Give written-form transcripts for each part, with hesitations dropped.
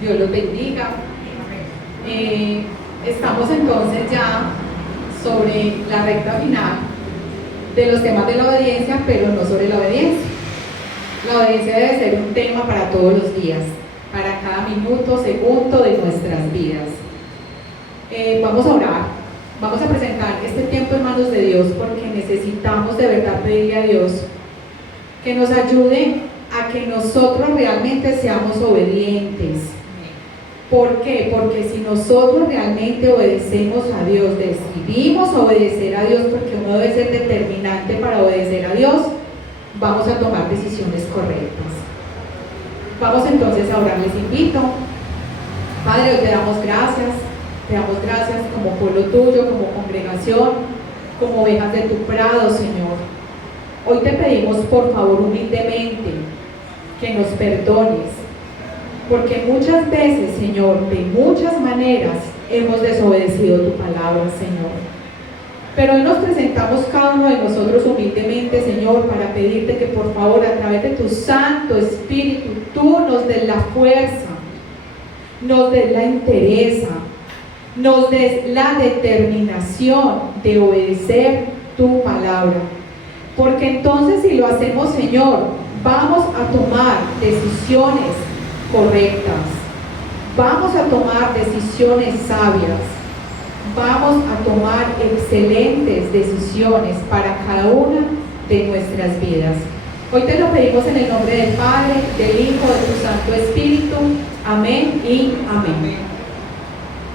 Dios los bendiga. Estamos entonces ya sobre la recta final de los temas de la obediencia, pero no sobre la obediencia. La obediencia debe ser un tema para todos los días, para cada minuto, segundo de nuestras vidas. Vamos a orar, vamos a presentar este tiempo en manos de Dios, porque necesitamos de verdad pedirle a Dios que nos ayude a que nosotros realmente seamos obedientes. ¿Por qué? Porque si nosotros realmente obedecemos a Dios, decidimos obedecer a Dios, porque uno debe ser determinante para obedecer a Dios, vamos a tomar decisiones correctas. Vamos entonces a orar, les invito. Padre, hoy te damos gracias como pueblo tuyo, como congregación, como ovejas de tu prado, Señor. Hoy te pedimos por favor humildemente que nos perdones, porque muchas veces, Señor, de muchas maneras hemos desobedecido tu palabra, Señor. Pero hoy nos presentamos cada uno de nosotros humildemente, Señor, para pedirte que por favor a través de tu Santo Espíritu tú nos des la fuerza, nos des la entereza, nos des la determinación de obedecer tu palabra. Porque entonces si lo hacemos, Señor, vamos a tomar decisiones correctas, vamos a tomar decisiones sabias, vamos a tomar excelentes decisiones para cada una de nuestras vidas. Hoy te lo pedimos en el nombre del Padre, del Hijo, de tu Santo Espíritu. Amén y amén.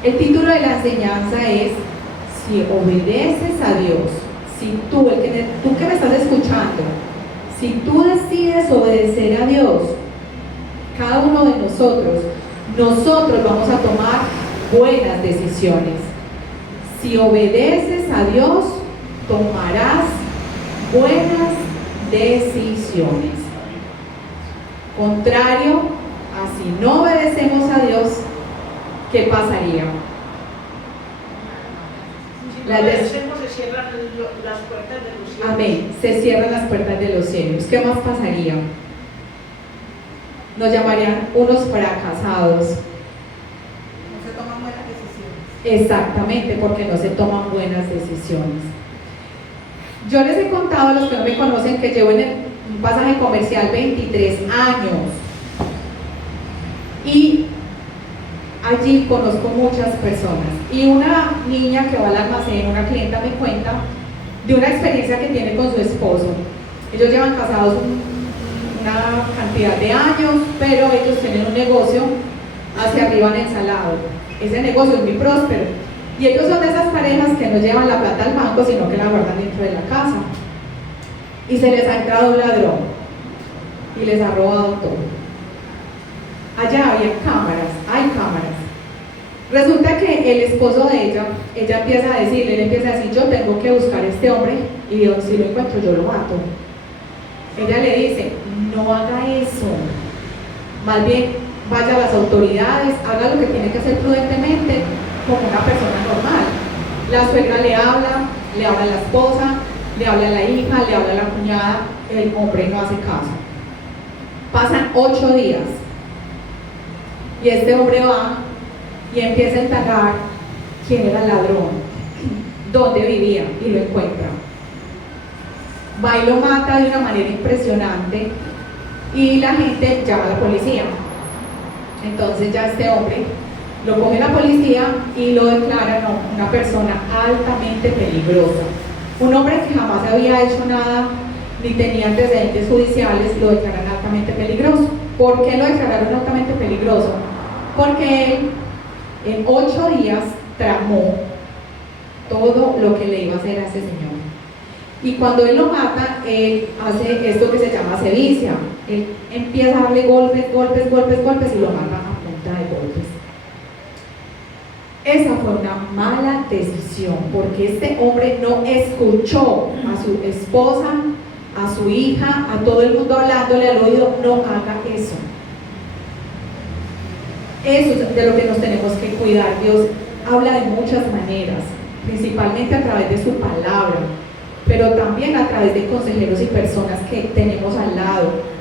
El título de la enseñanza es: si obedeces a Dios, si tú que me estás escuchando, si tú decides obedecer a Dios, cada uno de nosotros vamos a tomar buenas decisiones. Si obedeces a Dios, tomarás buenas decisiones. Contrario a si no obedecemos a Dios, ¿qué pasaría? Si no obedecemos, se cierran las puertas de los cielos. Amén, se cierran las puertas de los cielos. ¿Qué más pasaría? Nos llamarían unos fracasados. No se toman buenas decisiones. Exactamente, porque no se toman buenas decisiones. Yo les he contado a los que no me conocen que llevo en un pasaje comercial 23 años y allí conozco muchas personas. Y una niña que va al almacén, una clienta, me cuenta de una experiencia que tiene con su esposo. Ellos llevan casados una cantidad de años, pero ellos tienen un negocio hacia arriba en Ensalado. Ese negocio es muy próspero y ellos son de esas parejas que no llevan la plata al banco, sino que la guardan dentro de la casa. Y se les ha entrado un ladrón y les ha robado todo. Allá había cámaras, hay cámaras. Resulta que el esposo de ella empieza a decirle, él empieza a decir: yo tengo que buscar a este hombre y si lo encuentro yo lo mato. Ella le dice: no haga eso, más bien vaya a las autoridades, haga lo que tiene que hacer prudentemente como una persona normal. La suegra le habla a la esposa, le habla a la hija, le habla a la cuñada, el hombre no hace caso. Pasan 8 días y este hombre va y empieza a indagar quién era el ladrón, dónde vivía, y lo encuentra. Va y lo mata de una manera impresionante y la gente llama a la policía. Entonces ya este hombre lo coge la policía y lo declaran una persona altamente peligrosa. Un hombre que jamás había hecho nada ni tenía antecedentes judiciales, lo declaran altamente peligroso. ¿Por qué lo declararon altamente peligroso? Porque él en 8 días tramó todo lo que le iba a hacer a ese señor. Y cuando él lo mata, él hace esto que se llama sevicia. Él empieza a darle golpes y lo mata a punta de golpes. Esa fue una mala decisión, porque este hombre no escuchó a su esposa, a su hija, a todo el mundo hablándole al oído: no haga eso. Eso es de lo que nos tenemos que cuidar. Dios habla de muchas maneras, principalmente a través de su palabra, pero también a través de consejeros y personas que tenemos al lado.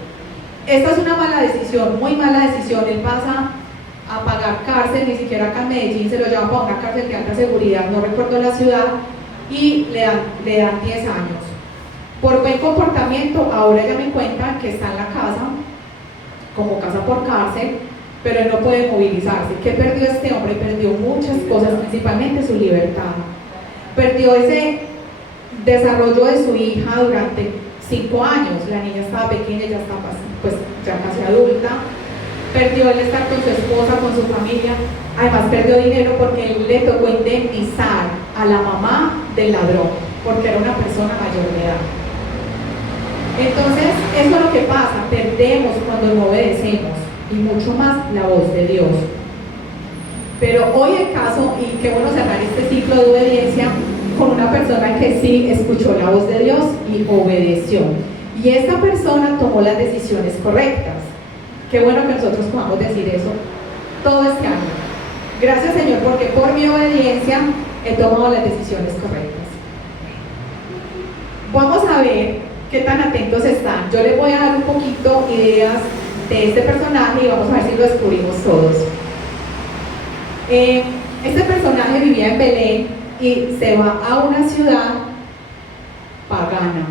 Esta es una mala decisión, muy mala decisión. Él pasa a pagar cárcel, ni siquiera acá en Medellín, se lo llevan para una cárcel de alta seguridad, no recuerdo la ciudad, y le dan 10 años. Por buen comportamiento, ahora ya me cuentan que está en la casa, como casa por cárcel, pero él no puede movilizarse. ¿Qué perdió este hombre? Perdió muchas cosas, principalmente su libertad. Perdió ese desarrollo de su hija durante 5 años, la niña estaba pequeña, ya estaba pues, ya casi adulta. Perdió el estar con su esposa, con su familia. Además perdió dinero porque él le tocó indemnizar a la mamá del ladrón, porque era una persona mayor de edad. Entonces, eso es lo que pasa, perdemos cuando no obedecemos, y mucho más la voz de Dios. Pero hoy el caso, y qué bueno cerrar este ciclo de obediencia con una persona que sí escuchó la voz de Dios y obedeció. Y esta persona tomó las decisiones correctas. Qué bueno que nosotros podamos decir eso todo este año. Gracias, Señor, porque por mi obediencia he tomado las decisiones correctas. Vamos a ver qué tan atentos están. Yo les voy a dar un poquito ideas de este personaje y vamos a ver si lo descubrimos todos. Este personaje vivía en Belén y se va a una ciudad pagana.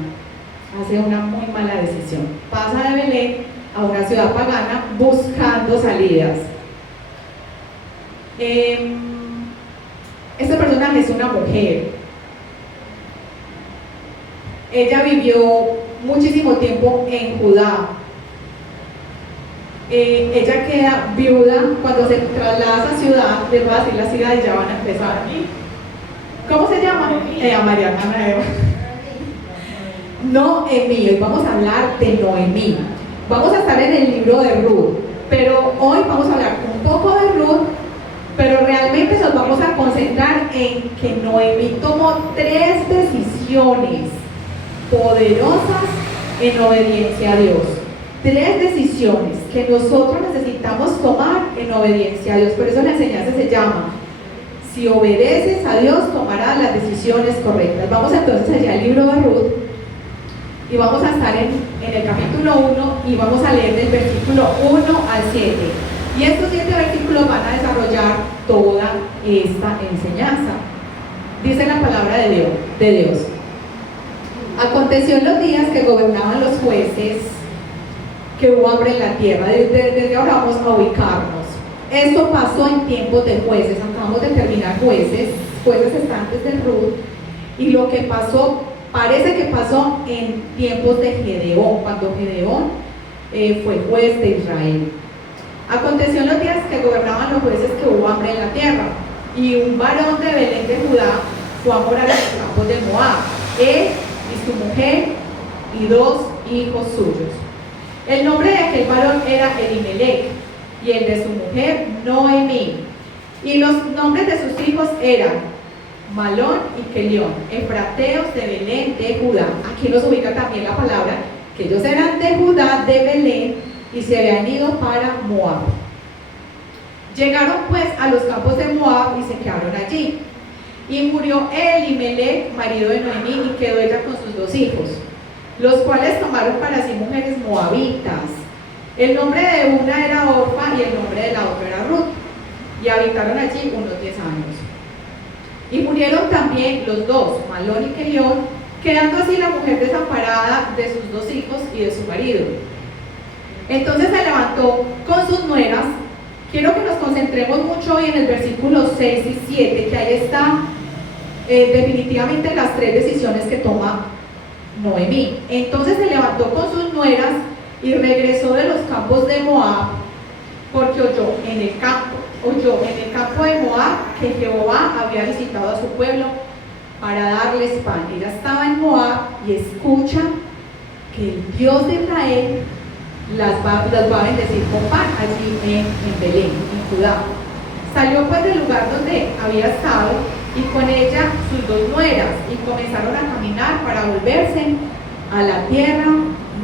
Hace una muy mala decisión. Pasa de Belén a una ciudad pagana buscando salidas. Este personaje es una mujer. Ella vivió muchísimo tiempo en Judá. Ella queda viuda cuando se traslada a esa ciudad. Les voy a decir la ciudad y ya van a empezar. ¿Cómo se llama? María Ana Eva. Noemí. Hoy vamos a hablar de Noemí. Vamos a estar en el libro de Ruth, pero hoy vamos a hablar un poco de Ruth, pero realmente nos vamos a concentrar en que Noemí tomó 3 decisiones poderosas en obediencia a Dios. 3 decisiones que nosotros necesitamos tomar en obediencia a Dios. Por eso la enseñanza se llama: si obedeces a Dios, tomarás las decisiones correctas. Vamos entonces allá al libro de Ruth y vamos a estar en el capítulo 1 y vamos a leer del versículo 1 al 7. Y estos 7 versículos van a desarrollar toda esta enseñanza. Dice la palabra de Dios. Aconteció en los días que gobernaban los jueces que hubo hambre en la tierra. Desde ahora vamos a ubicarnos. Esto pasó en tiempos de jueces. Acabamos de terminar jueces están antes de Ruth. Y lo que pasó, parece que pasó en tiempos de Gedeón, cuando Gedeón fue juez de Israel. Aconteció en los días que gobernaban los jueces que hubo hambre en la tierra. Y un varón de Belén de Judá fue a morar en los campos de Moab. Él y su mujer y 2 hijos suyos. El nombre de aquel varón era Elimelech y el de su mujer Noemí. Y los nombres de sus hijos eran Malón y Kelión, efrateos de Belén de Judá. Aquí nos ubica también la palabra que ellos eran de Judá, de Belén, y se habían ido para Moab. Llegaron pues a los campos de Moab y se quedaron allí. Y murió Elimelech, marido de Noemí, y quedó ella con sus 2 hijos, los cuales tomaron para sí mujeres moabitas. El nombre de una era Orfa y el nombre de la otra era Ruth, y habitaron allí unos 10 años. Y murieron también los 2, Malón y Kelión, quedando así la mujer desamparada de sus 2 hijos y de su marido. Entonces se levantó con sus nueras. Quiero que nos concentremos mucho hoy en el versículo 6 y 7, que ahí está definitivamente las 3 decisiones que toma Noemí. Entonces se levantó con sus nueras y regresó de los campos de Moab, porque oyó en el campo de Moab que Jehová había visitado a su pueblo para darles pan. Ella estaba en Moab y escucha que el Dios de Israel las va a bendecir con pan allí en Belén, en Judá. Salió pues del lugar donde había estado y con ella sus 2 nueras, y comenzaron a caminar para volverse a la tierra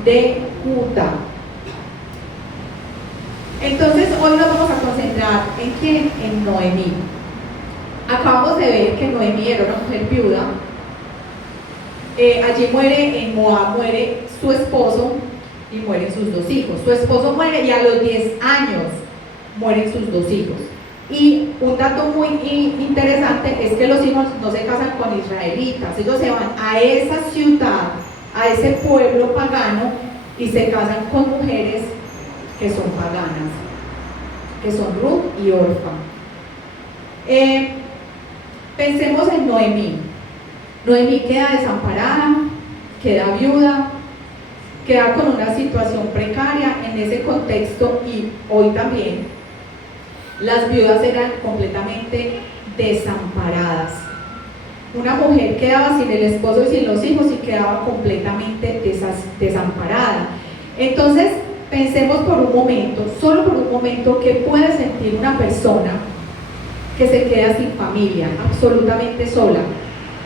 de Judá. Entonces hoy nos vamos a concentrar en quién, en Noemí. Acabamos de ver que Noemí era una mujer viuda. Allí muere, en Moab muere su esposo y mueren sus 2 hijos. Su esposo muere y a los 10 años mueren sus 2 hijos. Y un dato muy interesante es que los hijos no se casan con israelitas, ellos se van a esa ciudad, a ese pueblo pagano y se casan con mujeres que son paganas, que son Ruth y Orfa. Pensemos en Noemí. Noemí queda desamparada, queda viuda, queda con una situación precaria en ese contexto, y hoy también las viudas eran completamente desamparadas. Una mujer quedaba sin el esposo y sin los hijos y quedaba completamente desamparada. Entonces, pensemos por un momento, solo por un momento, qué puede sentir una persona que se queda sin familia, absolutamente sola.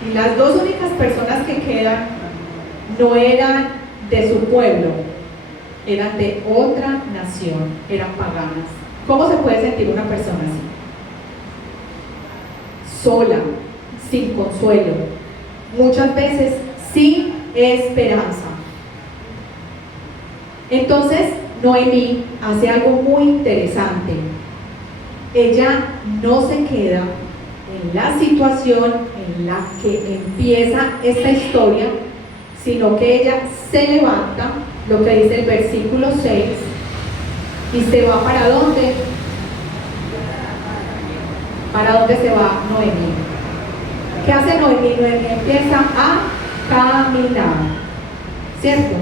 Y las 2 únicas personas que quedan no eran de su pueblo, eran de otra nación, eran paganas. ¿Cómo se puede sentir una persona así? Sola, sin consuelo, muchas veces sin esperanza. Entonces, Noemí hace algo muy interesante. Ella no se queda en la situación en la que empieza esta historia, sino que ella se levanta, lo que dice el versículo 6, y se va. ¿Para dónde? ¿Para dónde se va Noemí? ¿Qué hace Noemí? Noemí empieza a caminar, ¿cierto?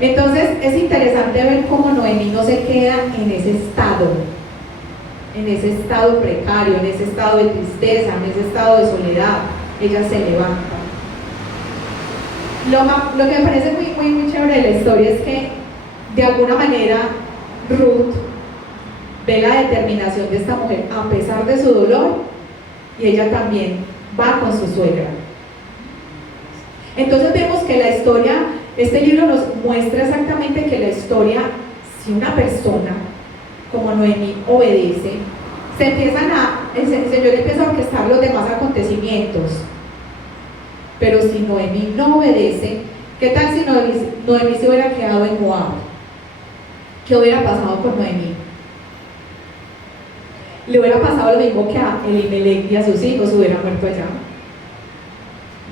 Entonces es interesante ver cómo Noemí no se queda en ese estado precario, en ese estado de tristeza, en ese estado de soledad. Ella se levanta. Lo que me parece muy chévere de la historia es que de alguna manera Ruth ve la determinación de esta mujer a pesar de su dolor, y ella también va con su suegra. Entonces vemos que la historia, este libro nos muestra exactamente que la historia, si una persona como Noemí obedece, el Señor empieza a orquestar los demás acontecimientos. Pero si Noemí no obedece, ¿qué tal si Noemí se hubiera quedado en Moab? ¿Qué hubiera pasado con Noemí? Le hubiera pasado lo mismo que a Elimelech y a sus hijos, hubiera muerto allá,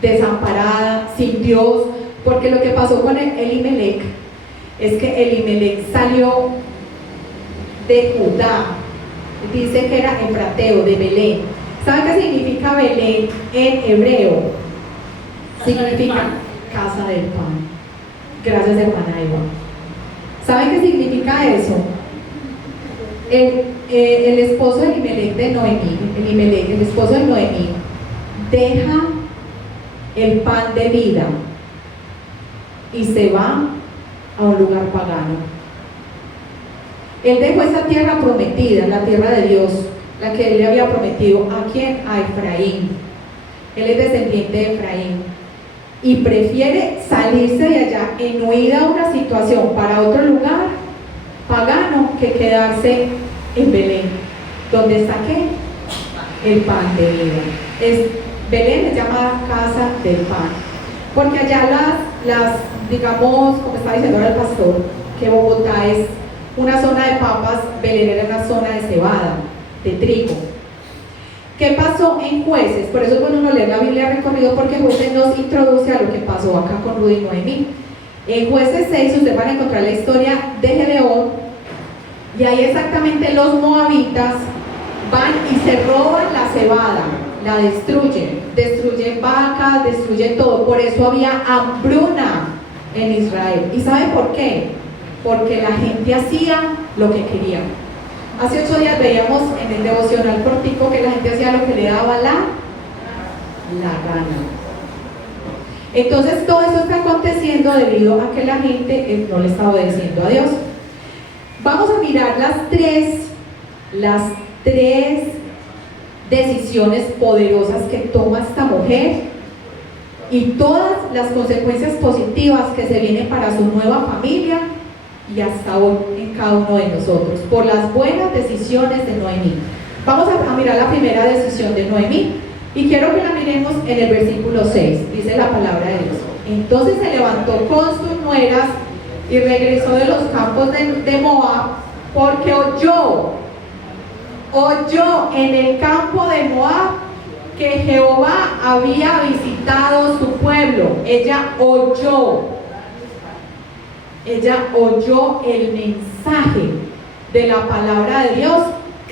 desamparada, sin Dios, porque lo que pasó con Elimelech es que Elimelech salió de Judá, dice que era efrateo, de Belén. ¿Saben qué significa Belén en hebreo? Significa casa del pan. Gracias, hermana Eva. ¿Saben qué significa eso? El esposo de Elimelech de Noemí, el esposo de Noemí, deja el pan de vida y se va a un lugar pagano. Él dejó esa tierra prometida, la tierra de Dios, la que él le había prometido. ¿A quién? A Efraín. Él es descendiente de Efraín y prefiere salirse de allá en huida a una situación para otro lugar pagano que quedarse en Belén, donde está ¿qué? El pan de vida. Belén es llamada casa del pan, porque allá digamos, como está diciendo ahora el pastor, que Bogotá es una zona de papas, Belén era una zona de cebada, de trigo. ¿Qué pasó en Jueces? Por eso es bueno uno leer la Biblia recorrido, porque Jueces nos introduce a lo que pasó acá con Ruth y Noemí. En Jueces 6 ustedes van a encontrar la historia de Gedeón, y ahí exactamente los moabitas van y se roban la cebada, la destruyen vacas, destruyen todo. Por eso había hambruna en Israel. ¿Y sabe por qué? Porque la gente hacía lo que quería. Hace 8 días veíamos en el devocional cortico que la gente hacía lo que le daba la gana. Entonces todo eso está aconteciendo debido a que la gente no le está obedeciendo a Dios. Vamos a mirar las tres decisiones poderosas que toma esta mujer y todas las consecuencias positivas que se vienen para su nueva familia y hasta hoy en cada uno de nosotros, por las buenas decisiones de Noemí. Vamos a mirar la primera decisión de Noemí, y quiero que la miremos en el versículo 6, dice la palabra de Dios. Entonces se levantó con sus nueras y regresó de los campos de Moab, porque oyó oyó en el campo de Moab que Jehová había visitado su pueblo. Ella oyó el mensaje de la palabra de Dios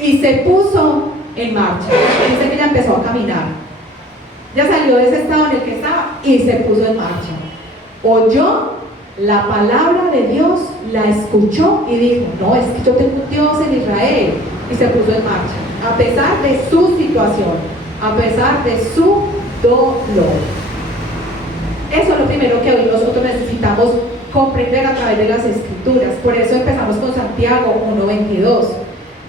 y se puso en marcha. Dice que ella empezó a caminar. Ya salió de ese estado en el que estaba y se puso en marcha. Oyó la palabra de Dios, la escuchó y dijo: no, es que yo tengo un Dios en Israel. Y se puso en marcha, a pesar de su situación, a pesar de su dolor. Eso es lo primero que hoy nosotros necesitamos comprender a través de las Escrituras. Por eso empezamos con Santiago 1:22.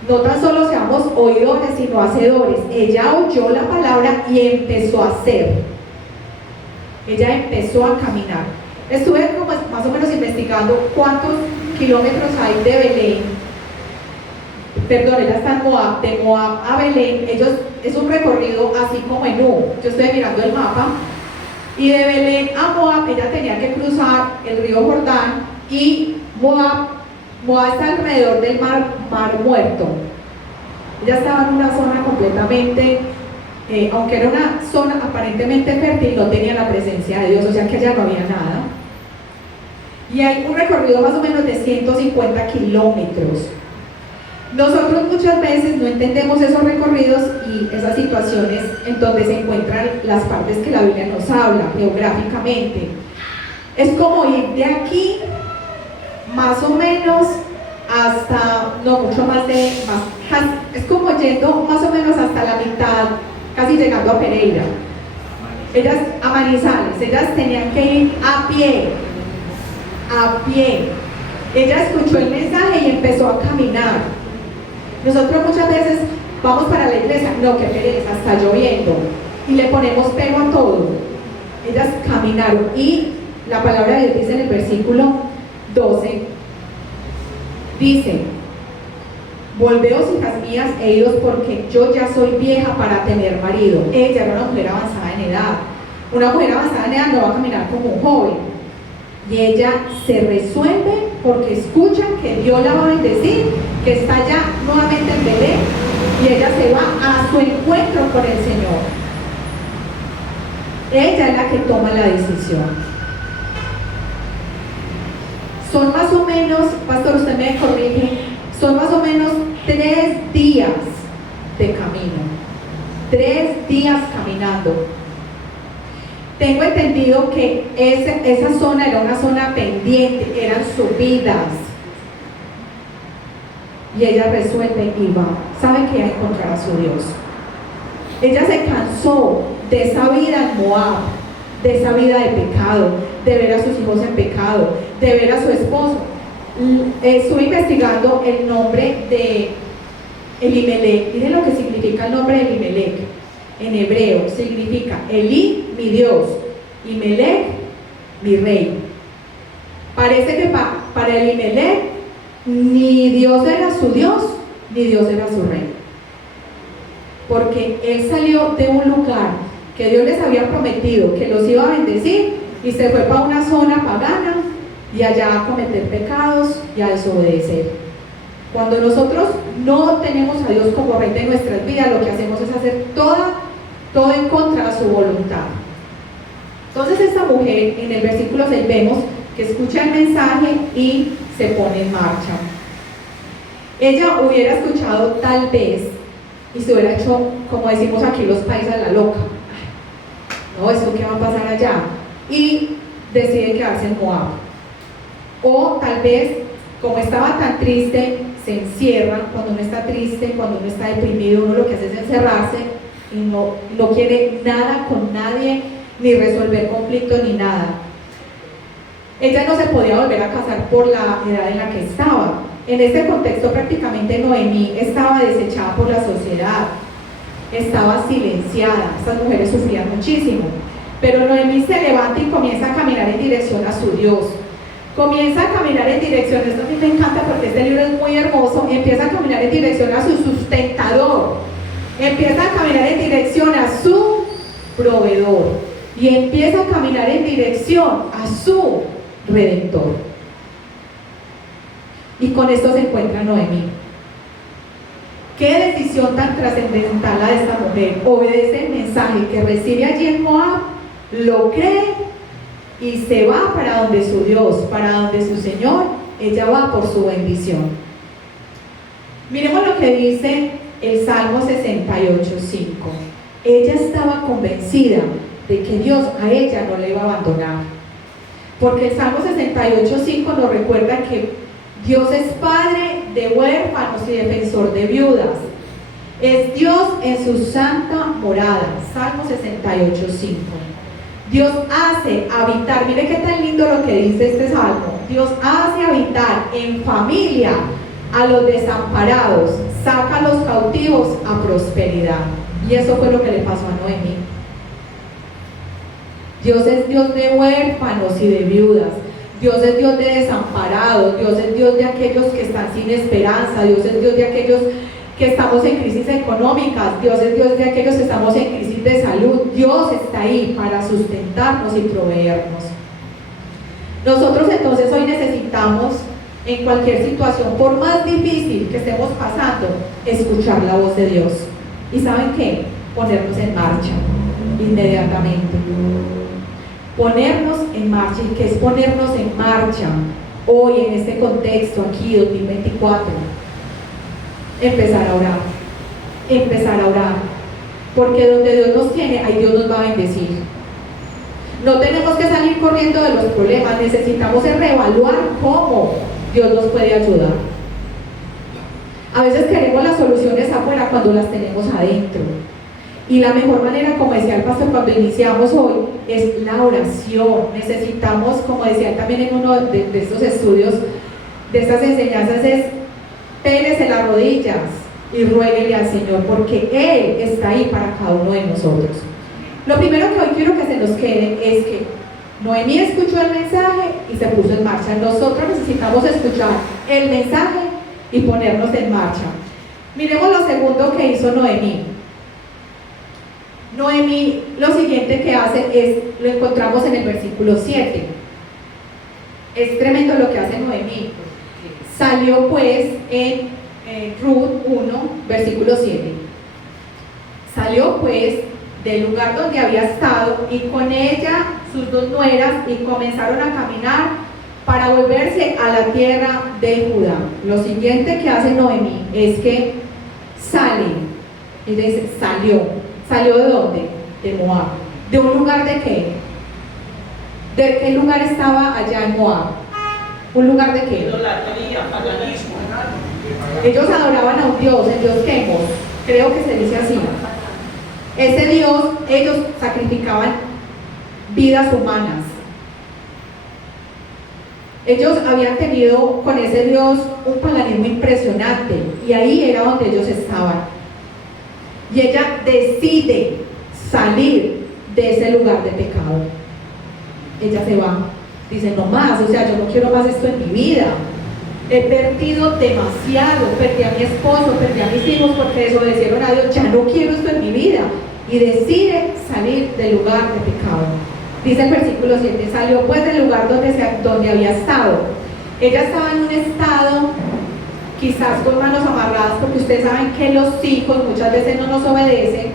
No tan solo seamos oidores, sino hacedores. Ella oyó la palabra y empezó a hacer. Ella empezó a caminar. Estuve como más o menos investigando cuántos kilómetros hay de Belén. Perdón, ella está en Moab, de Moab a Belén. Es un recorrido así como en U. Yo estoy mirando el mapa. Y de Belén a Moab ella tenía que cruzar el río Jordán, y Moab está alrededor del mar Muerto. Ella estaba en una zona completamente, aunque era una zona aparentemente fértil, no tenía la presencia de Dios, o sea que allá no había nada. Y hay un recorrido más o menos de 150 kilómetros. Nosotros muchas veces no entendemos esos recorridos y esas situaciones en donde se encuentran las partes que la Biblia nos habla geográficamente. Es como ir de aquí más o menos hasta, no mucho más es como yendo más o menos hasta la mitad, casi llegando a Pereira. Ellas, a Manizales, ellas tenían que ir a pie. Ella escuchó el mensaje y empezó a caminar. Nosotros muchas veces vamos para la iglesia, no, que pereza, está lloviendo, y le ponemos pero a todo. Ellas caminaron, y la palabra de Dios dice en el versículo 12, dice: volveos, hijas mías, e idos, porque yo ya soy vieja para tener marido. Ella era una mujer avanzada en edad. Una mujer avanzada en edad no va a caminar como un joven. Y ella se resuelve porque escucha que Dios la va a bendecir, que está ya nuevamente en Belén, y ella se va a su encuentro con el Señor. Ella es la que toma la decisión. Son más o menos, pastor, usted me corrige, son más o menos 3 días de camino. 3 días caminando. Tengo entendido que esa zona era una zona pendiente, eran subidas. Y ella resuelve y va. Sabe que va a encontrar a su Dios. Ella se cansó de esa vida en Moab, de esa vida de pecado, de ver a sus hijos en pecado, de ver a su esposo. Estuve investigando el nombre de Elimelech. Miren lo que significa el nombre de Elimelech. En hebreo significa Eli, mi Dios, y Melech, mi rey. Parece que para Elimelech ni Dios era su Dios, ni Dios era su rey. Porque él salió de un lugar que Dios les había prometido que los iba a bendecir, y se fue para una zona pagana y allá a cometer pecados y a desobedecer. Cuando nosotros no tenemos a Dios como rey de nuestras vidas, lo que hacemos es hacer todo en contra de su voluntad. Entonces esta mujer, en el versículo 6 vemos que escucha el mensaje y se pone en marcha. Ella hubiera escuchado tal vez y se hubiera hecho, como decimos aquí los paisas, la loca. No, ¿esto qué va a pasar allá? Y decide quedarse en Moab. O tal vez, como estaba tan triste, se encierra. Cuando uno está triste, cuando uno está deprimido, uno lo que hace es encerrarse y no quiere nada con nadie, ni resolver conflictos ni nada. Ella no se podía volver a casar por la edad en la que estaba. En este contexto prácticamente Noemí estaba desechada por la sociedad, estaba silenciada. Estas mujeres sufrían muchísimo, pero Noemí se levanta y comienza a caminar en dirección a su Dios. Comienza a caminar en dirección, esto a mí me encanta porque este libro es muy hermoso, empieza a caminar en dirección a su sustentador, empieza a caminar en dirección a su proveedor, y empieza a caminar en dirección a su Redentor. Y con esto se encuentra Noemí. Qué decisión tan trascendental la de esta mujer. Obedece el mensaje que recibe allí en Moab, lo cree y se va para donde su Dios, para donde su Señor. Ella va por su bendición. Miremos lo que dice el Salmo 68:5. Ella estaba convencida de que Dios a ella no le iba a abandonar. Porque el Salmo 68:5 nos recuerda que Dios es padre de huérfanos y defensor de viudas. Es Dios en su santa morada. Salmo 68:5. Dios hace habitar, mire qué tan lindo lo que dice este salmo. Dios hace habitar en familia a los desamparados, saca a los cautivos a prosperidad. Y eso fue lo que le pasó a Noemí. Dios es Dios de huérfanos y de viudas. Dios es Dios de desamparados. Dios es Dios de aquellos que están sin esperanza. Dios es Dios de aquellos que estamos en crisis económicas. Dios es Dios de aquellos que estamos en crisis de salud. Dios está ahí para sustentarnos y proveernos. Nosotros entonces hoy necesitamos, en cualquier situación, por más difícil que estemos pasando, escuchar la voz de Dios. ¿Y saben qué? Ponernos en marcha inmediatamente. Ponernos en marcha. ¿Y qué es ponernos en marcha hoy en este contexto aquí 2024? Empezar a orar. Empezar a orar. Porque donde Dios nos tiene, ahí Dios nos va a bendecir. No tenemos que salir corriendo de los problemas, necesitamos reevaluar cómo Dios nos puede ayudar. A veces queremos las soluciones afuera cuando las tenemos adentro. Y la mejor manera, como decía el pastor cuando iniciamos hoy, es la oración. Necesitamos, como decía también en uno de estos estudios, de estas enseñanzas, es pélese las rodillas y ruéguele al Señor, porque Él está ahí para cada uno de nosotros. Lo primero que hoy quiero que se nos quede es que Noemí escuchó el mensaje y se puso en marcha. Nosotros necesitamos escuchar el mensaje y ponernos en marcha. Miremos lo segundo que hizo Noemí. Noemí, lo siguiente que hace es, lo encontramos en el versículo 7. Es tremendo lo que hace Noemí. Salió pues en Ruth 1, versículo 7. Salió pues del lugar donde había estado y con ella sus dos nueras y comenzaron a caminar para volverse a la tierra de Judá. Lo siguiente que hace Noemí es que sale, y dice salió. ¿Salió de dónde? De Moab. ¿De un lugar de qué? ¿De qué lugar estaba allá en Moab? ¿Un lugar de qué? Idolatría, paganismo. Ellos adoraban a un dios, el dios Chemos, creo que se dice así. Ese dios, ellos sacrificaban vidas humanas. Ellos habían tenido con ese dios un paganismo impresionante y ahí era donde ellos estaban. Y ella decide salir de ese lugar de pecado. Ella se va, dice no más, o sea, yo no quiero más esto en mi vida. He perdido demasiado, perdí a mi esposo, perdí a mis hijos porque desobedecieron a Dios, ya no quiero esto en mi vida. Y decide salir del lugar de pecado. Dice el versículo 7, salió pues del lugar donde había estado. Ella estaba en un estado quizás con manos amarradas, porque ustedes saben que los hijos muchas veces no nos obedecen,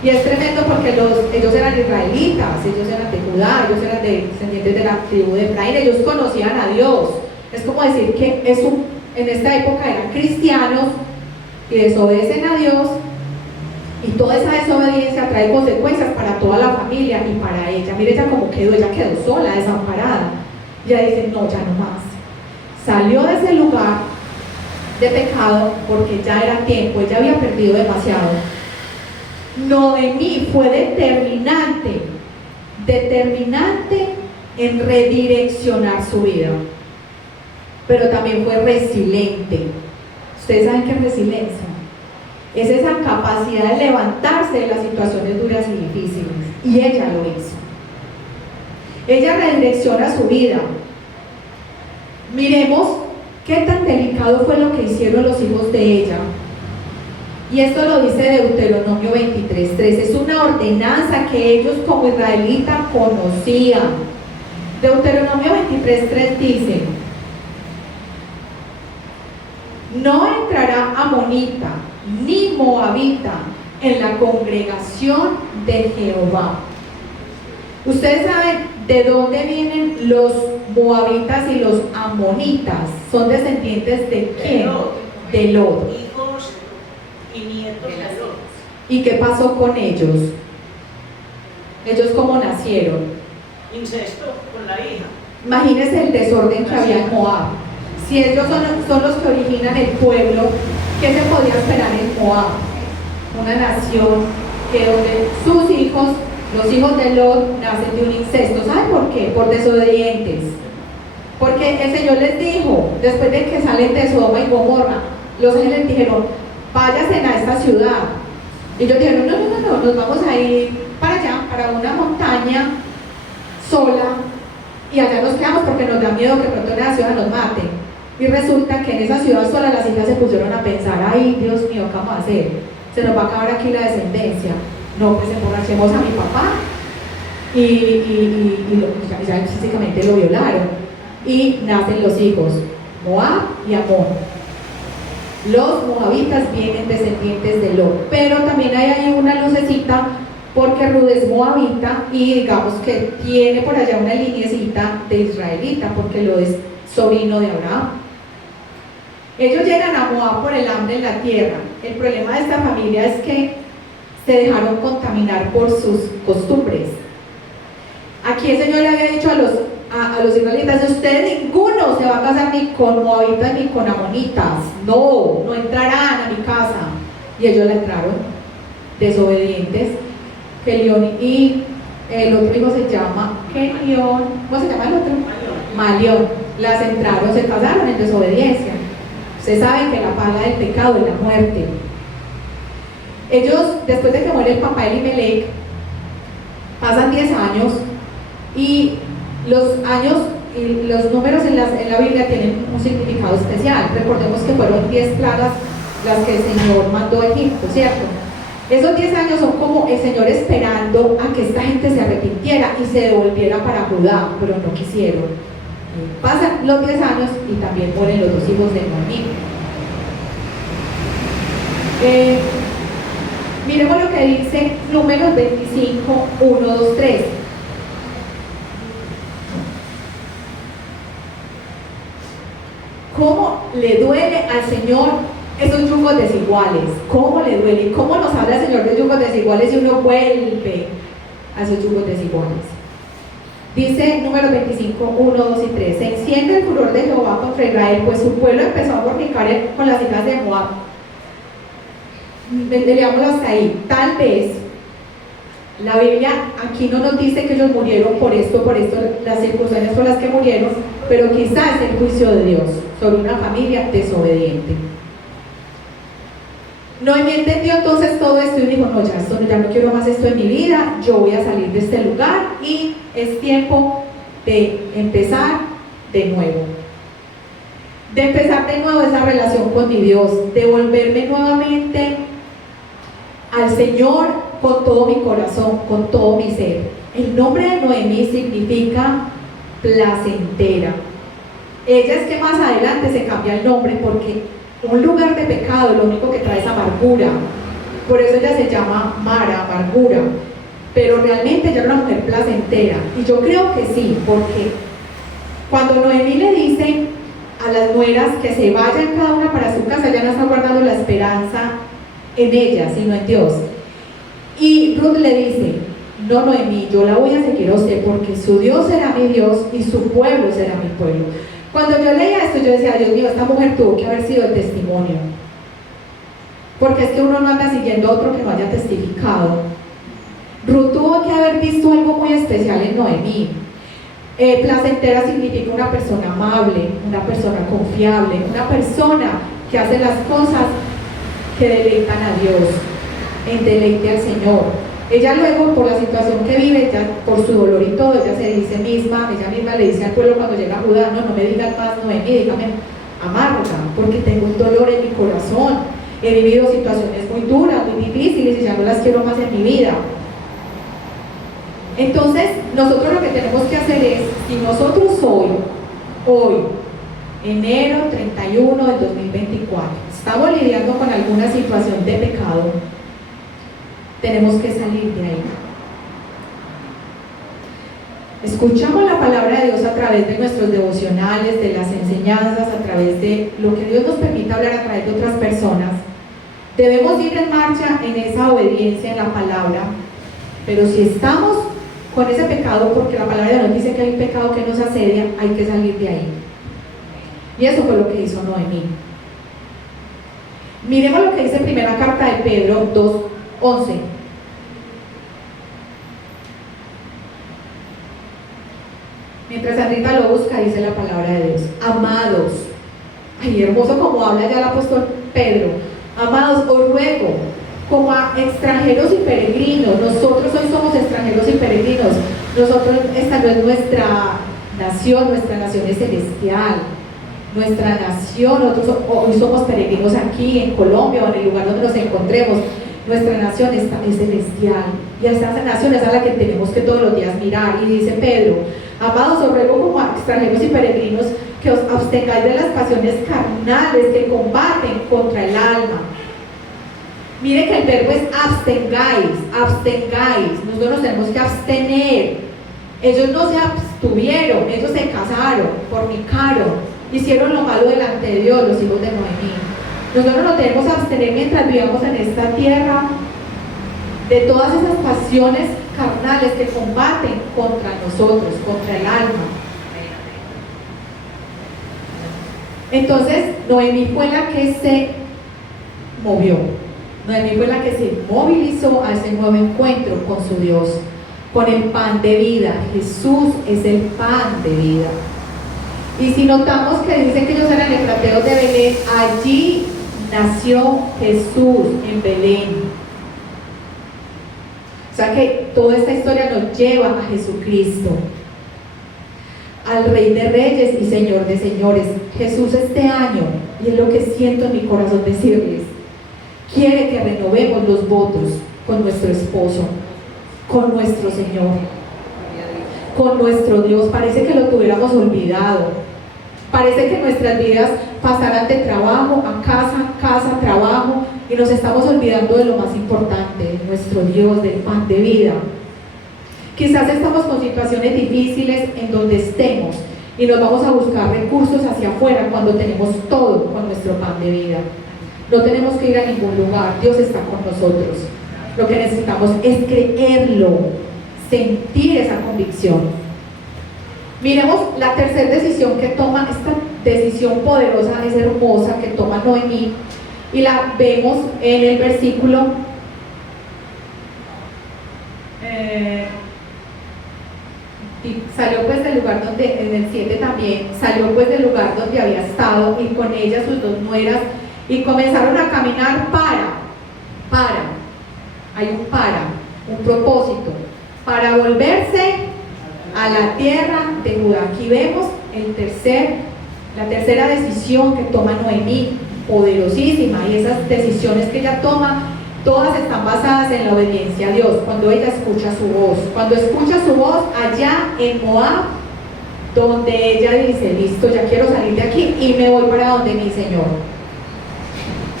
y es tremendo porque ellos eran israelitas, ellos eran de Judá, ellos eran descendientes de la tribu de Efraín, ellos conocían a Dios. Es como decir que en esta época eran cristianos y desobedecen a Dios, y toda esa desobediencia trae consecuencias para toda la familia y para ella. Mire ella como quedó, ella quedó sola, desamparada. Ella dice, no, ya no más. Salió de ese lugar de pecado porque ya era tiempo, ella había perdido demasiado. Noemí fue determinante en redireccionar su vida, pero también fue resiliente. Ustedes saben qué es resiliencia, es esa capacidad de levantarse de las situaciones duras y difíciles, y ella lo hizo. Ella redirecciona su vida. Miremos qué tan delicado fue lo que hicieron los hijos de ella. Y esto lo dice Deuteronomio 23:3. Es una ordenanza que ellos como israelitas conocían. Deuteronomio 23:3 dice: no entrará amonita, ni moabita en la congregación de Jehová. Ustedes saben de dónde vienen los moabitas y los amonitas. Son descendientes de quién? De Lot. Hijos y nietos de Lot. ¿Y qué pasó con ellos? ¿Ellos cómo nacieron? Incesto con la hija. Imagínense el desorden que había en Moab. Si ellos son los que originan el pueblo, ¿qué se podía esperar en Moab? Una nación que donde sus hijos, los hijos de Lot, nacen de un incesto. ¿Saben por qué? Por desobedientes. Porque el Señor les dijo, después de que salen de Sodoma y Gomorra, los ángeles dijeron, váyanse a esta ciudad. Y ellos dijeron, no, nos vamos a ir para allá, para una montaña sola, y allá nos quedamos porque nos da miedo que pronto en la ciudad nos maten. Y resulta que en esa ciudad sola las hijas se pusieron a pensar, ay Dios mío, ¿qué vamos a hacer? Se nos va a acabar aquí la descendencia. No, pues emborrachemos a mi papá y ya físicamente lo violaron. Y nacen los hijos, Moab y Amón. Los moabitas vienen descendientes de Lot, pero también hay ahí una lucecita porque Ruth es moabita y digamos que tiene por allá una lineecita de israelita porque lo es sobrino de Abraham. Ellos llegan a Moab por el hambre en la tierra. El problema de esta familia es que se dejaron contaminar por sus costumbres. Aquí el Señor le había dicho a los israelitas, ustedes ninguno se va a casar ni con moabitas ni con amonitas, no entrarán a mi casa. Y ellos la entraron, desobedientes. Kelión y el otro hijo se llama Kelión, ¿cómo se llama el otro? Malión. Las entraron, se casaron en desobediencia. Ustedes saben que la paga del pecado es la muerte. Ellos, después de que muere el papá Elimelech, pasan 10 años y los años y los números en la Biblia tienen un significado especial. Recordemos que fueron 10 plagas las que el Señor mandó a Egipto, ¿cierto? Esos 10 años son como el Señor esperando a que esta gente se arrepintiera y se devolviera para Judá, pero no quisieron. Pasan los 10 años y también mueren los dos hijos de Noemí. Miremos lo que dice Números 25, 1, 2, 3. ¿Cómo le duele al Señor esos yugos desiguales? ¿Cómo le duele? ¿Y cómo nos habla el Señor de yugos desiguales y uno vuelve a esos yugos desiguales? Dice Números 25, 1, 2 y 3. Se enciende el furor de Jehová contra Israel, pues su pueblo empezó a fornicar con las hijas de Moab. Leámoslo hasta ahí. Tal vez la Biblia aquí no nos dice que ellos murieron por esto, las circunstancias por las que murieron, pero quizás es el juicio de Dios sobre una familia desobediente. Noemí entendió entonces todo esto y dijo, no, ya no quiero más esto en mi vida, yo voy a salir de este lugar y es tiempo de empezar de nuevo. De empezar de nuevo esa relación con mi Dios, de volverme nuevamente al Señor con todo mi corazón, con todo mi ser. El nombre de Noemí significa placentera. Ella es que más adelante se cambia el nombre porque un lugar de pecado lo único que trae es amargura. Por eso ella se llama Mara, amargura. Pero realmente ella era una mujer placentera. Y yo creo que sí, porque cuando Noemí le dice a las nueras que se vayan cada una para su casa, ella no está guardando la esperanza en ella, sino en Dios. Y Ruth le dice, no, Noemí, yo la voy a seguir a usted porque su Dios será mi Dios y su pueblo será mi pueblo. Cuando yo leía esto, yo decía, Dios mío, esta mujer tuvo que haber sido el testimonio. Porque es que uno no anda siguiendo a otro que no haya testificado. Ruth tuvo que haber visto algo muy especial en Noemí. Placentera significa una persona amable, una persona confiable, una persona que hace las cosas que deleitan a Dios, en deleite al Señor. Ella luego, por la situación que vive, ya por su dolor y todo, ella se dice misma, ella misma le dice al pueblo cuando llega a Judá, no me digas más Noemí, dígame amarga, porque tengo un dolor en mi corazón, he vivido situaciones muy duras, muy difíciles y ya no las quiero más en mi vida. Entonces, nosotros lo que tenemos que hacer es, si nosotros hoy, enero 31 del 2024, estamos lidiando con alguna situación de pecado, tenemos que salir de ahí. Escuchamos la palabra de Dios a través de nuestros devocionales, de las enseñanzas, a través de lo que Dios nos permite hablar a través de otras personas. Debemos ir en marcha en esa obediencia en la palabra, pero si estamos con ese pecado, porque la palabra de Dios dice que hay un pecado que nos asedia, hay que salir de ahí. Y eso fue lo que hizo Noemí. Miremos lo que dice primera carta de Pedro 2:11. Mientras Andrita lo busca, dice la palabra de Dios: amados, ay, hermoso como habla ya el apóstol Pedro, amados, os ruego, como a extranjeros y peregrinos. Nosotros hoy somos extranjeros y peregrinos. Nosotros, esta no es nuestra nación es celestial. Nuestra nación, nosotros hoy somos peregrinos aquí en Colombia o en el lugar donde nos encontremos. Nuestra nación es celestial, y a esa nación es a la que tenemos que todos los días mirar. Y dice Pedro: amados, os ruego como a extranjeros y peregrinos que os abstengáis de las pasiones carnales que combaten contra el alma. Mire que el verbo es abstengáis. Nosotros nos tenemos que abstener. Ellos no se abstuvieron, ellos se casaron, fornicaron, hicieron lo malo delante de Dios, los hijos de Noemí. Nosotros nos tenemos que abstener mientras vivamos en esta tierra de todas esas pasiones carnales que combaten contra nosotros, contra el alma. Entonces, Noemí fue la que se movió. Noemí fue la que se movilizó a ese nuevo encuentro con su Dios, con el pan de vida. Jesús es el pan de vida. Y si notamos que dice que ellos eran efrateos de Belén, allí nació Jesús, en Belén. O sea que toda esta historia nos lleva a Jesucristo, al Rey de Reyes y Señor de Señores. Jesús este año, y es lo que siento en mi corazón decirles, quiere que renovemos los votos con nuestro esposo, con nuestro Señor, con nuestro Dios. Parece que lo tuviéramos olvidado. Parece que nuestras vidas pasaran de trabajo a casa, trabajo, y nos estamos olvidando de lo más importante, de nuestro Dios, del pan de vida. Quizás estamos con situaciones difíciles en donde estemos y nos vamos a buscar recursos hacia afuera cuando tenemos todo con nuestro pan de vida. No tenemos que ir a ningún lugar, Dios está con nosotros. Lo que necesitamos es creerlo, sentir esa convicción. Miremos la tercera decisión que toma, esta decisión poderosa, es hermosa, que toma Noemí, y la vemos en el versículo y salió pues del lugar donde, en el 7 también, salió pues del lugar donde había estado, y con ella sus dos nueras, y comenzaron a caminar hay un propósito, para volverse a la tierra de Judá. Aquí vemos la tercera decisión que toma Noemí, poderosísima, y esas decisiones que ella toma, todas están basadas en la obediencia a Dios. Cuando ella escucha su voz allá en Moab, donde ella dice: listo, ya quiero salir de aquí y me voy para donde mi Señor.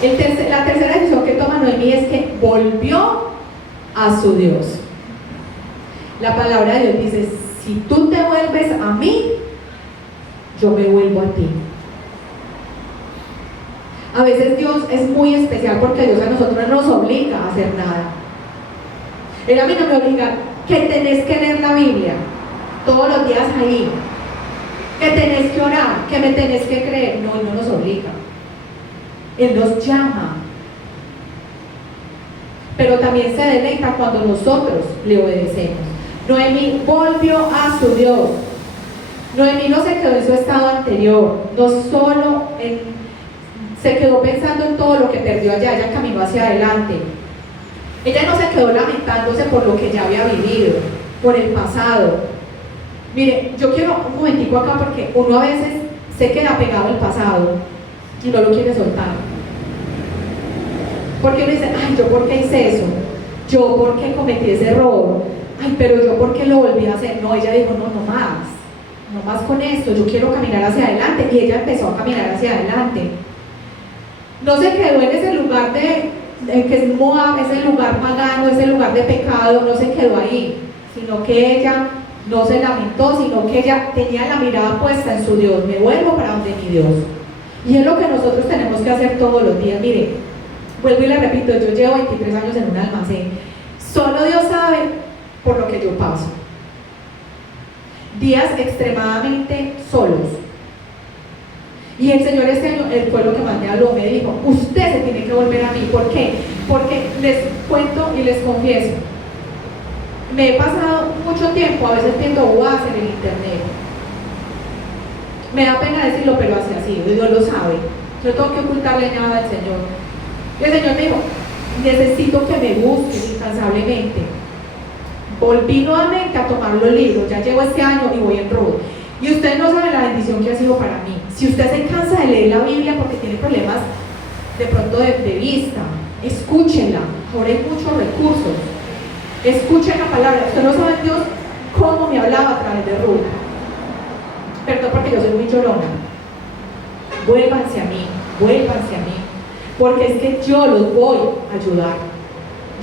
La tercera decisión que toma Noemí es que volvió a su Dios. La palabra de Dios dice: si tú te vuelves a mí, yo me vuelvo a ti. A veces Dios es muy especial porque Dios a nosotros no nos obliga a hacer nada. Él a mí no me obliga que tenés que leer la Biblia todos los días ahí, que tenés que orar, que me tenés que creer. No, Él no nos obliga. Él nos llama. Pero también se deleita cuando nosotros le obedecemos. Noemí volvió a su Dios. Noemí no se quedó en su estado anterior, no solo se quedó pensando en todo lo que perdió allá, ella caminó hacia adelante. Ella no se quedó lamentándose por lo que ya había vivido, por el pasado. Mire, yo quiero un momentico acá, porque uno a veces se queda pegado al pasado y no lo quiere soltar. Porque uno dice: ay, ¿yo por qué hice eso? ¿Yo por qué cometí ese error? Ay, pero ¿yo por qué lo volví a hacer? No, ella dijo: no más con esto, yo quiero caminar hacia adelante. Y ella empezó a caminar hacia adelante. No se quedó en ese lugar que es Moab, ese lugar pagano, ese lugar de pecado, no se quedó ahí, sino que ella no se lamentó, sino que ella tenía la mirada puesta en su Dios. Me vuelvo para donde mi Dios. Y es lo que nosotros tenemos que hacer todos los días. Mire, vuelvo y le repito, yo llevo 23 años en un almacén. Solo Dios sabe por lo que yo paso. Días extremadamente solos. Y el Señor este año, Él fue lo que más me habló, me dijo, usted se tiene que volver a mí. ¿Por qué? Porque les cuento y les confieso, me he pasado mucho tiempo, a veces viendo bobadas en el internet. Me da pena decirlo, pero así ha sido, Dios lo sabe. Yo tengo que ocultarle nada al Señor. Y el Señor me dijo, necesito que me busques incansablemente. Volví nuevamente a tomar los libros, ya llevo este año y voy en Ruth. Y usted no sabe la bendición que ha sido para mí. Si usted se cansa de leer la Biblia porque tiene problemas de pronto de vista, escúchenla. Ahora hay muchos recursos. Escuchen la palabra. Usted no sabe Dios cómo me hablaba a través de Ruth. Perdón porque yo soy muy llorona. Vuélvanse a mí, porque es que yo los voy a ayudar.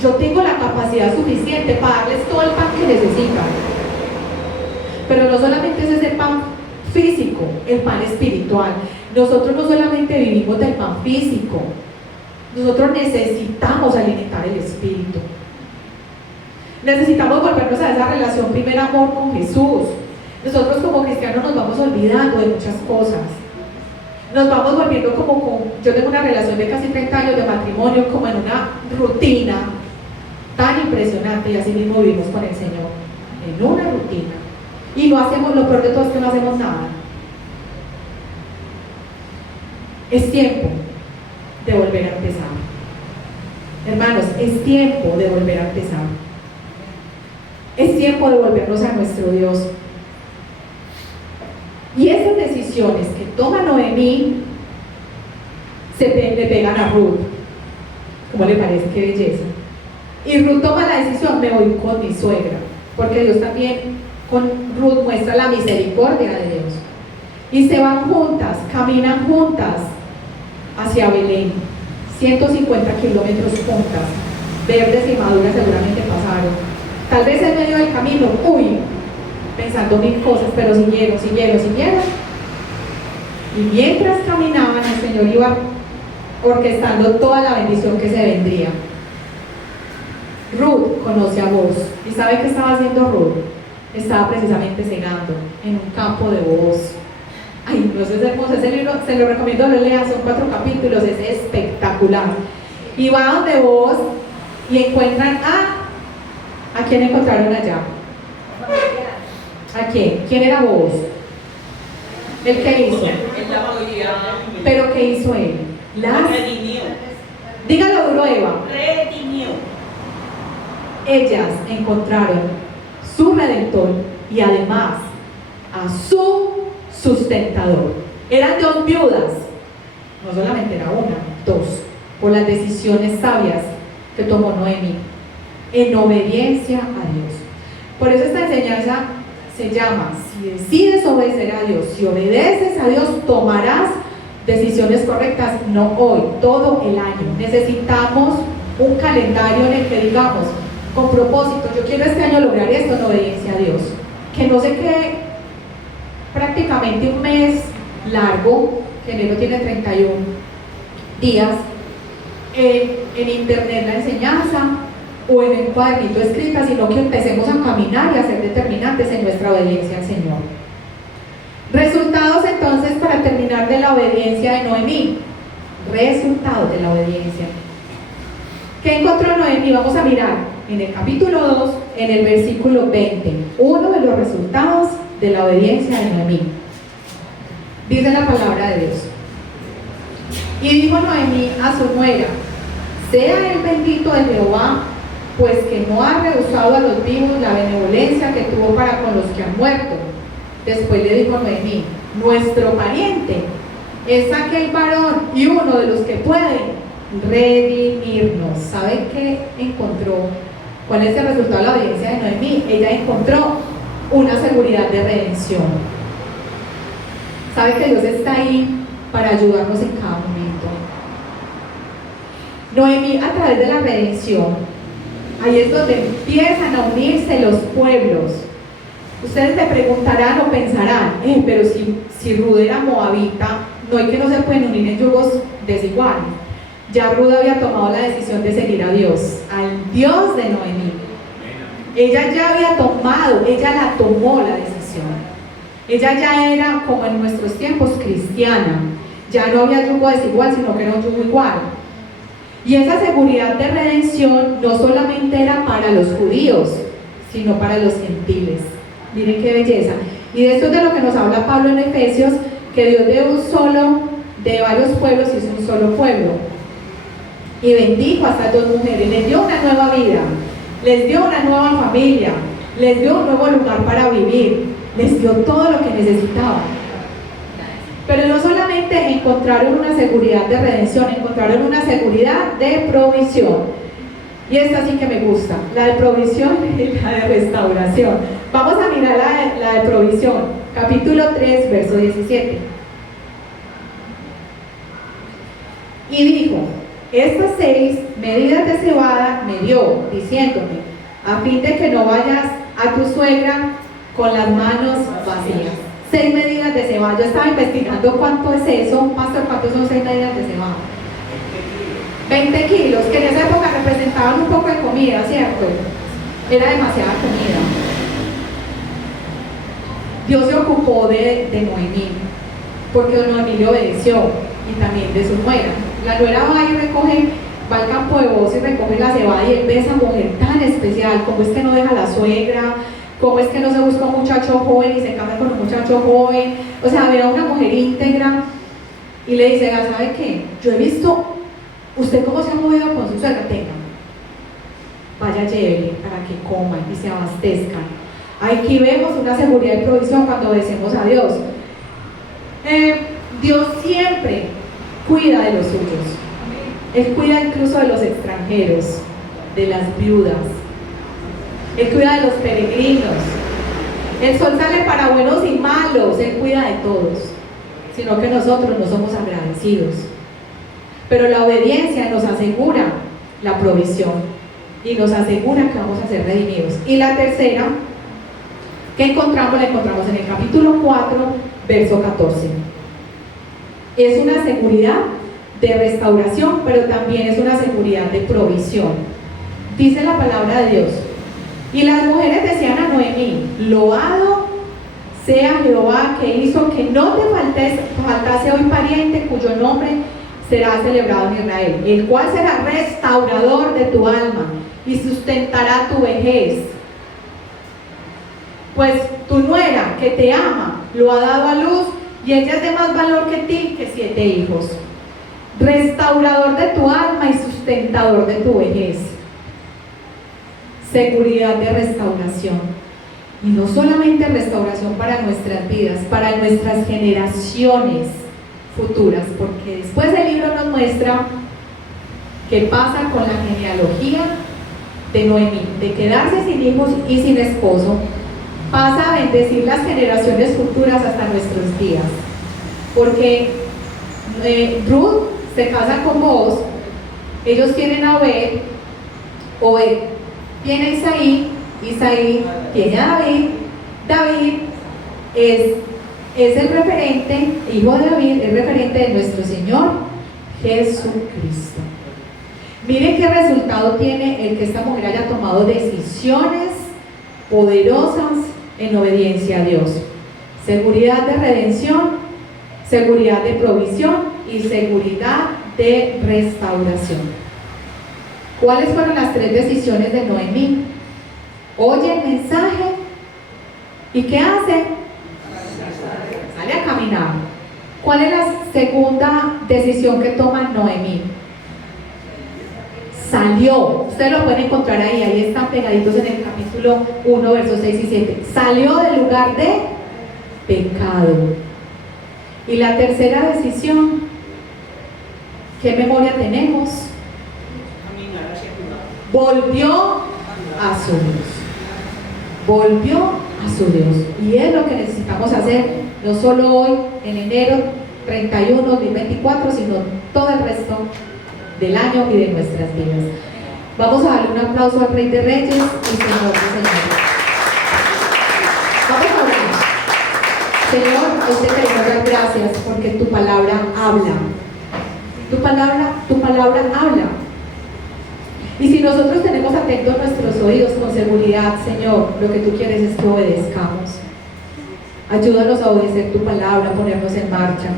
Yo tengo la capacidad suficiente para darles todo el pan que necesitan. Pero no solamente es ese pan físico, el pan espiritual. Nosotros no solamente vivimos del pan físico, nosotros necesitamos alimentar el espíritu. Necesitamos volvernos a esa relación primer amor con Jesús. Nosotros como cristianos nos vamos olvidando de muchas cosas. Nos vamos volviendo yo tengo una relación de casi 30 años de matrimonio, como en una rutina tan impresionante, y así mismo vivimos con el Señor, en una rutina. Y no hacemos, lo peor de todo es que no hacemos nada. Es tiempo de volver a empezar. Hermanos, es tiempo de volver a empezar. Es tiempo de volvernos a nuestro Dios. Y esas decisiones que toma Noemí le pegan a Ruth. ¿Cómo le parece? Qué belleza. Y Ruth toma la decisión, me voy con mi suegra, porque Dios también con Ruth muestra la misericordia de Dios. Y se van juntas, caminan juntas hacia Belén, 150 kilómetros juntas, verdes y maduras seguramente pasaron. Tal vez en medio del camino, pensando mil cosas, pero siguieron. Y mientras caminaban, el Señor iba orquestando toda la bendición que se vendría. Ruth conoce a Boaz. ¿Y sabe qué estaba haciendo Ruth? Estaba precisamente cegando en un campo de Boaz. Ay, no, eso es hermoso, ese libro se lo recomiendo, lo lea, son 4 capítulos, es espectacular. Y va donde Boaz y encuentran ¿a quién encontraron allá? ¿A quién? ¿Quién era Boaz? ¿El qué hizo? ¿Pero qué hizo él? redimió. Dígalo duro, Eva. Redimió. Ellas encontraron su Redentor y además a su sustentador. Eran 2 viudas, no solamente era una, 2, por las decisiones sabias que tomó Noemí en obediencia a Dios. Por eso esta enseñanza se llama: si decides obedecer a Dios, si obedeces a Dios, tomarás decisiones correctas, no hoy, todo el año. Necesitamos un calendario en el que digamos, con propósito, yo quiero este año lograr esto en obediencia a Dios. Que no se quede prácticamente un mes largo, que enero tiene 31 días, en internet la enseñanza o en el cuadernito escrita, sino que empecemos a caminar y a ser determinantes en nuestra obediencia al Señor. Resultados entonces, para terminar, de la obediencia de Noemí. Resultados de la obediencia. ¿Qué encontró Noemí? Vamos a mirar en el capítulo 2, en el versículo 20, uno de los resultados de la obediencia de Noemí. Dice la palabra de Dios: y dijo Noemí a su nuera: sea el bendito de Jehová, pues que no ha rehusado a los vivos la benevolencia que tuvo para con los que han muerto. Después le dijo Noemí: nuestro pariente es aquel varón y uno de los que pueden redimirnos. ¿Sabe qué encontró? ¿Cuál es el resultado de la obediencia de Noemí? Ella encontró una seguridad de redención. ¿Sabe que Dios está ahí para ayudarnos en cada momento? Noemí, a través de la redención, ahí es donde empiezan a unirse los pueblos. Ustedes me preguntarán o pensarán, pero si Ruth era moabita, no hay que no se pueden unir en yugos desiguales. Ya Ruth había tomado la decisión de seguir a Dios, al Dios de Noemí. Ella ya había tomado, ella la tomó la decisión. Ella ya era, como en nuestros tiempos, cristiana. Ya no había yugo desigual, sino que era un yugo igual. Y esa seguridad de redención no solamente era para los judíos, sino para los gentiles. Miren qué belleza. Y de esto es de lo que nos habla Pablo en Efesios, que Dios de varios pueblos hizo un solo pueblo. Y bendijo a estas dos mujeres, les dio una nueva vida, les dio una nueva familia, les dio un nuevo lugar para vivir, les dio todo lo que necesitaban. Pero no solamente encontraron una seguridad de redención, encontraron una seguridad de provisión. Y esta sí que me gusta, la de provisión y la de restauración. Vamos a mirar la de provisión, capítulo 3, verso 17. Y dijo: estas 6 medidas de cebada me dio, diciéndome, a fin de que no vayas a tu suegra con las manos vacías. 6 medidas de cebada. Yo estaba investigando cuánto es eso. Pastor, ¿cuántos son 6 medidas de cebada? 20 kilos, que en esa época representaban un poco de comida, ¿cierto? Era demasiada comida. Dios se ocupó de Noemí, porque Noemí le obedeció, y también de su nuera. La nuera va al campo de voz y recoge la cebada, y él ve a esa mujer tan especial. ¿Cómo es que no deja a la suegra? ¿Cómo es que no se busca un muchacho joven y se casa con un muchacho joven? O sea, ve a una mujer íntegra y le dice: ¿sabe qué? Yo he visto usted cómo se ha movido con su suegra, tenga, vaya, llévele para que coman y se abastezcan. Aquí vemos una seguridad y provisión cuando obedecemos a Dios. Dios siempre cuida de los suyos. Él cuida incluso de los extranjeros, de las viudas. Él cuida de los peregrinos. El sol sale para buenos y malos. Él cuida de todos, sino que nosotros no somos agradecidos. Pero la obediencia nos asegura la provisión y nos asegura que vamos a ser redimidos. Y la tercera que la encontramos en el capítulo 4, verso 14. Es una seguridad de restauración, pero también es una seguridad de provisión. Dice la palabra de Dios: y las mujeres decían a Noemí: loado sea Jehová, que hizo que no te faltase hoy pariente cuyo nombre será celebrado en Israel, el cual será restaurador de tu alma y sustentará tu vejez. Pues tu nuera, que te ama, lo ha dado a luz, y ella es de más valor que ti, que 7 hijos. Restaurador de tu alma y sustentador de tu vejez. Seguridad de restauración. Y no solamente restauración para nuestras vidas, para nuestras generaciones futuras, porque después el libro nos muestra qué pasa con la genealogía de Noemí, de quedarse sin hijos y sin esposo, pasa a bendecir las generaciones futuras hasta nuestros días, porque Ruth se casa con Booz, ellos tienen a Obed tiene a Isaí tiene a David es el referente, hijo de David, el referente de nuestro Señor Jesucristo. Miren qué resultado tiene el que esta mujer haya tomado decisiones poderosas en obediencia a Dios. Seguridad de redención, seguridad de provisión y seguridad de restauración. ¿Cuáles fueron las 3 decisiones de Noemí? Oye el mensaje, ¿y qué hace? Sale a caminar. ¿Cuál es la segunda decisión que toma Noemí? Salió. Ustedes lo pueden encontrar ahí están pegaditos en el capítulo 1, versos 6 y 7. Salió del lugar de pecado. Y la tercera decisión, ¿qué memoria tenemos? Volvió a su Dios. Volvió a su Dios. Y es lo que necesitamos hacer, no solo hoy, en enero 31, 2024, sino todo el resto del año y de nuestras vidas. Vamos a darle un aplauso al Rey de Reyes y Señor de Señores. Vamos a orar. Señor, hoy te queremos dar gracias porque tu palabra habla. Tu palabra habla. Y si nosotros tenemos atentos nuestros oídos con seguridad, Señor, lo que tú quieres es que obedezcamos. Ayúdanos a obedecer tu palabra, a ponernos en marcha.